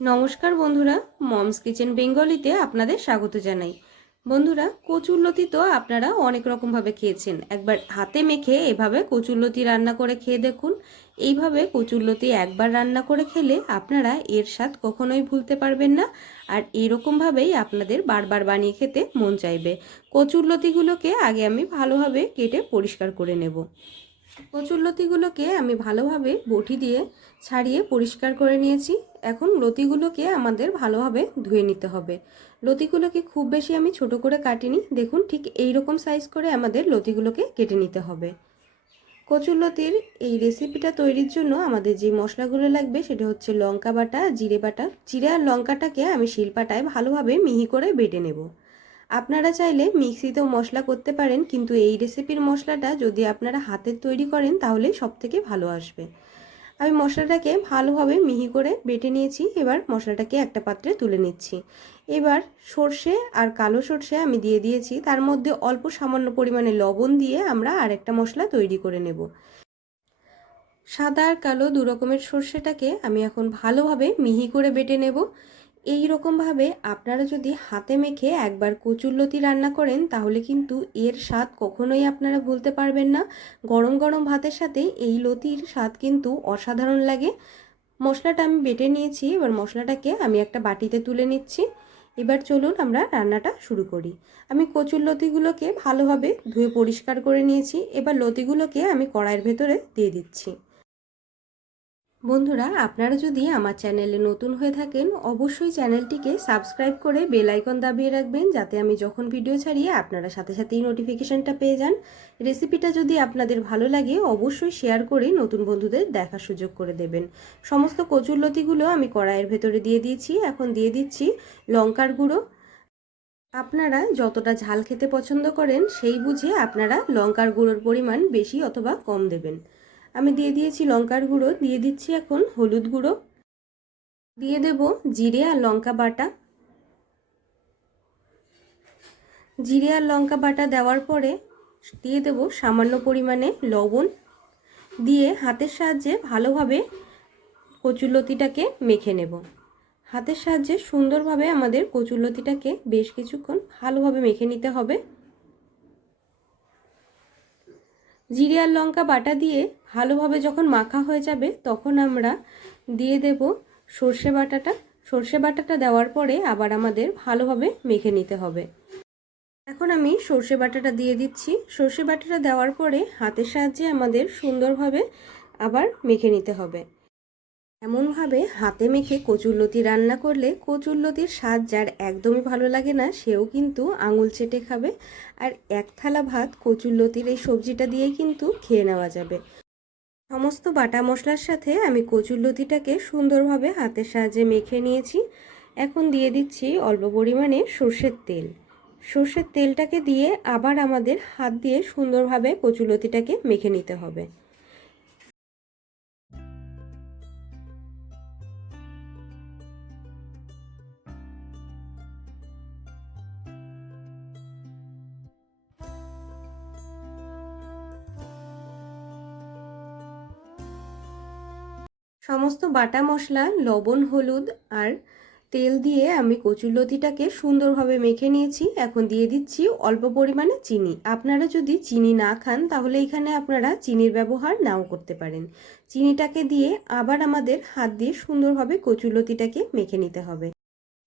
নমস্কার বন্ধুরা, moms kitchen বেঙ্গলিতে আপনাদের স্বাগত জানাই। বন্ধুরা কচুরলতি তো আপনারা অনেক রকমভাবে খেয়েছেন। একবার হাতে মেখে এভাবে কচুরলতি রান্না করে খেয়ে দেখুন। এইভাবে কচুরলতি একবার রান্না করে খেলে আপনারা এর স্বাদ কখনোই ভুলতে পারবেন না আর এরকমভাবেই আপনাদের বারবার বানিয়ে খেতে মন চাইবে। কচুরলতিগুলোকে আগে আমি ভালোভাবে কেটে পরিষ্কার করে নেব। কচুর লতিগুলোকে আমি ভালোভাবে বটি দিয়ে ছাড়িয়ে পরিষ্কার করে নিয়েছি। এখন লতিগুলোকে আমাদের ভালোভাবে ধুয়ে নিতে হবে। লতিগুলোকে খুব বেশি আমি ছোট করে কাটিনি। দেখুন, ঠিক এই রকম সাইজ করে আমাদের লতিগুলোকে কেটে নিতে হবে। কচুর লতির এই রেসিপিটা তৈরির জন্য আমাদের যে মশলাগুলো লাগবে, সেটা হচ্ছে লঙ্কা বাটা, জিরে বাটা। জিরে আর লঙ্কাটাকে আমি শিলপাটায় ভালোভাবে মিহি করে বেটে নেব। আপনারা চাইলে মিক্সিতেও মশলা করতে পারেন, কিন্তু এই রেসিপির মশলাটা যদি আপনারা হাতের তৈরি করেন, তাহলে সব থেকে ভালো আসবে। আমি মশলাটাকে ভালোভাবে মিহি করে বেটে নিয়েছি, এবার মশলাটাকে একটা পাত্রে তুলে নিচ্ছি। এবার সর্ষে আর কালো সর্ষে আমি দিয়ে দিয়েছি, তার মধ্যে অল্প সামান্য পরিমাণে লবণ দিয়ে আমরা আরেকটা মশলা তৈরি করে নেব। সাদা আর কালো দু রকমের সর্ষেটাকে আমি এখন ভালোভাবে মিহি করে বেটে নেব। এই রকমভাবে আপনারা যদি হাতে মেখে একবার কচুরলতি রান্না করেন, তাহলে কিন্তু এর স্বাদ কখনোই আপনারা ভুলতে পারবেন না। গরম গরম ভাতের সাথে এই লতির স্বাদ কিন্তু অসাধারণ লাগে। মশলাটা আমি বেটে নিয়েছি, এবার মশলাটাকে আমি একটা বাটিতে তুলে নিচ্ছি। এবার চলুন আমরা রান্নাটা শুরু করি। আমি কচুর লতিগুলোকে ভালোভাবে ধুয়ে পরিষ্কার করে নিয়েছি। এবার লতিগুলোকে আমি কড়াইয়ের ভেতরে দিয়ে দিচ্ছি। বন্ধুরা, আপনারা যদি আমার চ্যানেলে নতুন হয়ে থাকেন, অবশ্যই চ্যানেলটিকে সাবস্ক্রাইব করে বেল আইকন দাবিয়ে রাখবেন, যাতে আমি যখন ভিডিও ছাড়িয়ে আপনারা সাথে সাথেই নোটিফিকেশানটা পেয়ে যান। রেসিপিটা যদি আপনাদের ভালো লাগে, অবশ্যই শেয়ার করে নতুন বন্ধুদের দেখার সুযোগ করে দেবেন। সমস্ত কচুরলতিগুলো আমি কড়াইয়ের ভেতরে দিয়ে দিয়েছি। এখন দিয়ে দিচ্ছি লঙ্কার গুঁড়ো। আপনারা যতটা ঝাল খেতে পছন্দ করেন, সেই বুঝে আপনারা লঙ্কার গুঁড়োর পরিমাণ বেশি অথবা কম দেবেন। আমি দিয়ে দিয়েছি লঙ্কার গুঁড়ো, দিয়ে দিচ্ছি এখন হলুদ গুঁড়ো। দিয়ে দেব জিরে আর লঙ্কা বাটা। জিরে আর লঙ্কা বাটা দেওয়ার পরে দিয়ে দেব সামান্য পরিমাণে লবণ। দিয়ে হাতের সাহায্যে ভালোভাবে কচুরলতিটাকে মেখে নেব। হাতের সাহায্যে সুন্দরভাবে আমাদের কচুরলতিটাকে বেশ কিছুক্ষণ ভালোভাবে মেখে নিতে হবে। জিরে আর লঙ্কা বাটা দিয়ে ভালোভাবে যখন মাখা হয়ে যাবে, তখন আমরা দিয়ে দেব সর্ষে বাটাটা। সর্ষে বাটাটা দেওয়ার পরে আবার আমাদের ভালোভাবে মেখে নিতে হবে। এখন আমি সর্ষে বাটাটা দিয়ে দিচ্ছি। সর্ষে বাটাটা দেওয়ার পরে হাতের সাহায্যে আমাদের সুন্দরভাবে আবার মেখে নিতে হবে। এমনভাবে হাতে মেখে কচুরলতি রান্না করলে কচুরলতির স্বাদ যার একদমই ভালো লাগে না, সেও কিন্তু আঙুল চেটে খাবে। আর এক থালা ভাত কচুরলতির এই সবজিটা দিয়েই কিন্তু খেয়ে নেওয়া যাবে। সমস্ত বাটা মশলার সাথে আমি কচুর লতিটাকে সুন্দরভাবে হাতের সাহায্যে মেখে নিয়েছি। এখন দিয়ে দিচ্ছি অল্প পরিমাণে সর্ষের তেল। সর্ষের তেলটাকে দিয়ে আবার আমাদের হাত দিয়ে সুন্দরভাবে কচুরলতিটাকে মেখে নিতে হবে। সমস্ত বাটা মশলা, লবণ, হলুদ আর তেল দিয়ে আমি কচুরলতিটাকে সুন্দরভাবে মেখে নিয়েছি। এখন দিয়ে দিচ্ছি অল্প পরিমাণে চিনি। আপনারা যদি চিনি না খান, তাহলে এখানে আপনারা চিনির ব্যবহার নাও করতে পারেন। চিনিটাকে দিয়ে আবার আমাদের হাত দিয়ে সুন্দরভাবে কচুরলতিটাকে মেখে নিতে হবে।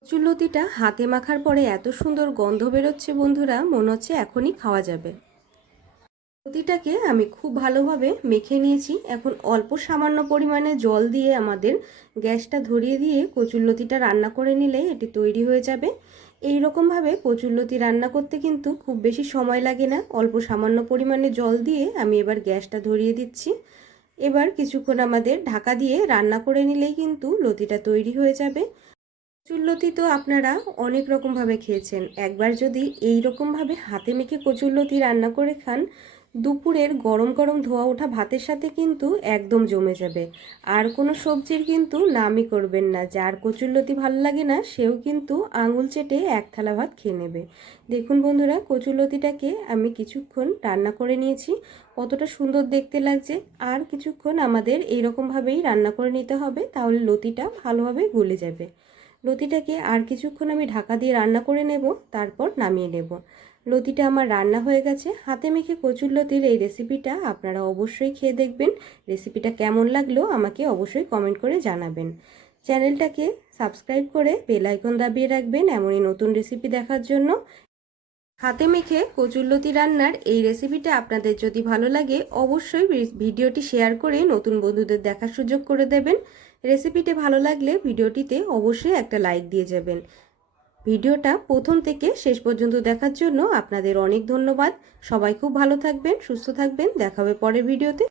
কচুরলতিটা হাতে মাখার পরে এত সুন্দর গন্ধ বেরোচ্ছে বন্ধুরা, মনে হচ্ছে এখনই খাওয়া যাবে। লতিটাকে আমি খুব ভালোভাবে মেখে নিয়েছি। এখন অল্প সামান্য পরিমাণে জল দিয়ে আমাদের গ্যাসটা ধরিয়ে দিয়ে কচুরলতিটা রান্না করে নিলে এটি তৈরি হয়ে যাবে। এই রকমভাবে কচুরলতি রান্না করতে কিন্তু খুব বেশি সময় লাগে না। অল্প সামান্য পরিমাণে জল দিয়ে আমি এবার গ্যাসটা ধরিয়ে দিচ্ছি। এবার কিছুক্ষণ আমাদের ঢাকা দিয়ে রান্না করে নিলেই কিন্তু লতিটা তৈরি হয়ে যাবে। কচুরলতি তো আপনারা অনেক রকমভাবে খেয়েছেন। একবার যদি এই রকমভাবে হাতে মেখে কচুরলতি রান্না করে খান দুপুরের গরম গরম ধোয়া ওঠা ভাতের সাথে কিন্তু একদম জমে যাবে। আর কোনো সবজির কিন্তু নামই করবেন না। যার কচুরলতি ভালো লাগে না, সেও কিন্তু আঙুল চেটে এক থালা ভাত খেয়ে নেবে। দেখুন বন্ধুরা, কচুরলতিটাকে আমি কিছুক্ষণ রান্না করে নিয়েছি। কতটা সুন্দর দেখতে লাগছে। আর কিছুক্ষণ আমাদের এইরকমভাবেই রান্না করে নিতে হবে, তাহলে লতিটা ভালোভাবে গলে যাবে। লতিটাকে আর কিছুক্ষণ আমি ঢাকা দিয়ে রান্না করে নেব, তারপর নামিয়ে নেব। লতিটা আমার রান্না হয়ে গেছে। হাতে মেখে কচুর লতির এই রেসিপিটা আপনারা অবশ্যই খেয়ে দেখবেন। রেসিপিটা কেমন লাগল আমাকে অবশ্যই কমেন্ট করে জানাবেন। চ্যানেলটাকে সাবস্ক্রাইব করে বেল আইকন দাবিয়ে রাখবেন এমনই নতুন রেসিপি দেখার জন্য। হাতে মেখে কচুরলতি রান্নার এই রেসিপিটা আপনাদের যদি ভালো লাগে অবশ্যই ভিডিওটি শেয়ার করে নতুন বন্ধুদের দেখার সুযোগ করে দেবেন। রেসিপিটি ভালো লাগলে ভিডিওটিতে অবশ্যই একটা লাইক দিয়ে যাবেন। ভিডিওটা প্রথম থেকে শেষ পর্যন্ত দেখার জন্য আপনাদের অনেক ধন্যবাদ। সবাই খুব ভালো থাকবেন, সুস্থ থাকবেন। দেখাবে পরের ভিডিওতে।